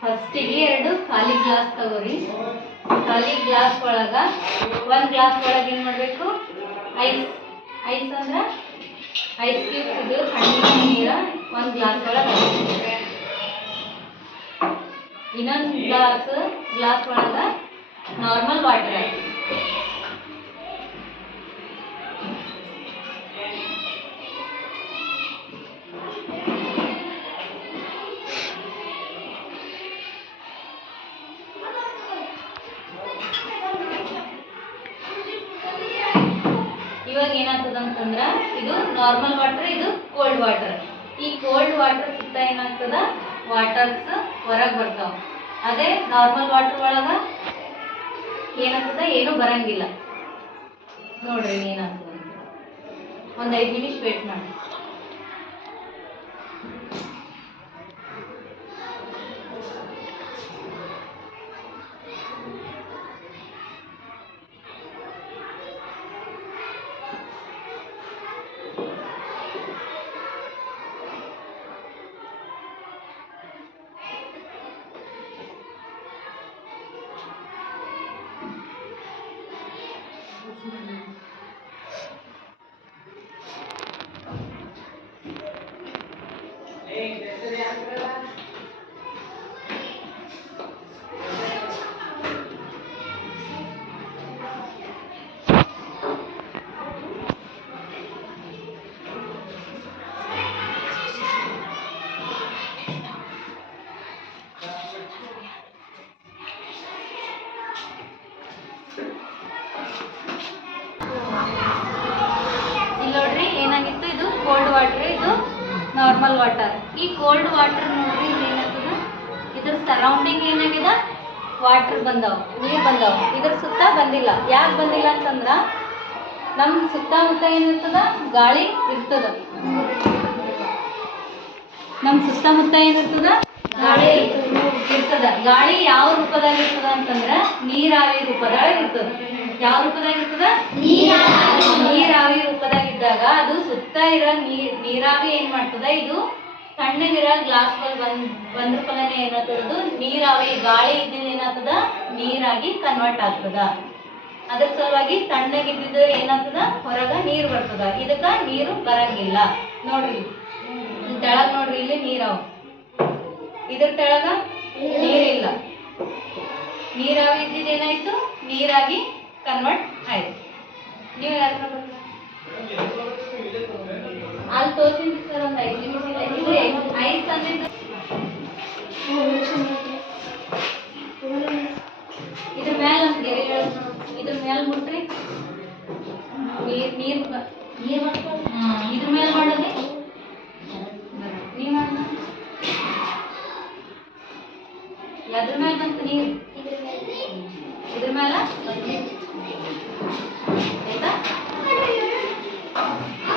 ಫಸ್ಟಿಗೆ 2 ಖಾಲಿ ಗ್ಲಾಸ್ ತಗೋರಿ. ಖಾಲಿ ಗ್ಲಾಸ್ ಒಳಗ 1 ಗ್ಲಾಸ್ ಒಳಗೆ ಏನು ಮಾಡಬೇಕು, ಐಸ್ ಅಂದ್ರೆ ಐಸ್ ಕ್ಯೂಬ್ಸ್ ಇದು ತಣ್ಣಗಿನ ನೀರು 1 ಗ್ಲಾಸ್ ಒಳಗೆ. ಇನ್ನೊಂದು ಗ್ಲಾಸ್ ಒಳಗೆ ನಾರ್ಮಲ್ ವಾಟರ್. ಇವಾಗ ಏನಾಗ್ತದೆ ಅಂತಂದ್ರೆ ಇದು ನಾರ್ಮಲ್ ವಾಟರ್, ಇದು ಕೋಲ್ಡ್ ವಾಟರ್. ಈ ಕೋಲ್ಡ್ ವಾಟರ್ ಸುತ್ತ ಏನಾಗ್ತದ, ವಾಟರ್ಸ್ ಹೊರಗೆ ಬರ್ತಾವ. ಅದೇ ನಾರ್ಮಲ್ ವಾಟರ್ ಒಳಗ ಏನಾಗ್ತದ, ಏನು ಬರಂಗಿಲ್ಲ. ನೋಡ್ರಿ ಏನಾಗ್ತದ, ಒಂದು 5 ನಿಮಿಷ ವೇಟ್ ಮಾಡಿ. ಇಲ್ಲಿ ನೋಡ್ರಿ ಏನಾಗಿತ್ತು, ಇದು ಕೋಲ್ಡ್ ವಾಟರ್, ಇದು ನಾರ್ಮಲ್ ವಾಟರ್. ಈ ಕೋಲ್ಡ್ ವಾಟರ್ ನೋಡ್ರಿ ಏನಾಗ್ತದ, ಇದ್ರ ಸರೌಂಡಿಂಗ್ ಏನಾಗಿದೆ, ವಾಟರ್ ಬಂದವ, ನೀರು ಬಂದವ. ಇದ್ರ ಸುತ್ತ ಬಂದಿಲ್ಲ. ಯಾಕೆ ಬಂದಿಲ್ಲ ಅಂತಂದ್ರೆ ನಮ್ಮ ಸುತ್ತಮುತ್ತ ಏನಿರ್ತದ, ಗಾಳಿ ಇರ್ತದ. ನಮ್ಮ ಸುತ್ತಮುತ್ತ ಏನಿರ್ತದ, ಗಾಳಿ ಇರ್ತದ. ಗಾಳಿ ಯಾವ ರೂಪದಾಗ ಇರ್ತದ ಅಂತಂದ್ರೆ ನೀರಾವಿ ರೂಪದಾಗ ಇರ್ತದ. ಯಾವ ರೂಪದಾಗ ಇರ್ತದ, ನೀರಾವಿ ರೂಪದಾಗ ಇದ್ದಾಗ ಅದು ಸುತ್ತ ಇರೋ ನೀರಾವಿ ಏನ್ ಮಾಡ್ತದ, ಇದು ತಣ್ಣಗಿರೋ ಗ್ಲಾಸ್ ಬಂದ್ರ ಫಲನೆ ಏನಾಗ್ತದ, ನೀರಾವಿ ಗಾಳಿ ಇದ್ದಿದ್ದು ಏನಾಗ್ತದ, ನೀರಾಗಿ ಕನ್ವರ್ಟ್ ಆಗ್ತದ. ಅದ್ರ ಸಲುವಾಗಿ ತಣ್ಣಗಿದ್ದಿದ್ದು ಏನಾಗ್ತದ, ಹೊರಗ ನೀರು ಬರ್ತದ. ಇದಕ್ಕ ನೀರು ಬರಂಗಿಲ್ಲ. ನೋಡ್ರಿ ತೆಳಗ್ ನೋಡ್ರಿ, ಇಲ್ಲಿ ನೀರಾವ, ಇದ್ರ ತೆಳಗ ನೀರಿಲ್ಲ. ನೀರಾವಿ ಇದ್ದಿದ್ದು ಏನಾಯ್ತು, ನೀರಾಗಿ ಕನ್ವರ್ಟ್ ಆಯ್ತು. ನೀವು ಯಾರು ಅಲ್ಲಿ ತೋರಿಸಿದ್ರಿ ಸರ್, ಒಂದು 5 ನಿಮಿಷ. ಇದು ಐಸ್ ತಂದಿದ್ದು ಇದ್ರ ಮೇಲೆ ಒಂದು ಗೆರೆ, ಇದ್ರ ಮೇಲೆ ಮುಟ್ರಿ, ನೀರು ಇದ್ರ ಮೇಲೆ ಮಾಡೋದು. ನೀವು ಎದ್ರ ಮೇಲೆ ಬಂತು ನೀರು, ಇದ್ರ ಮೇಲೆ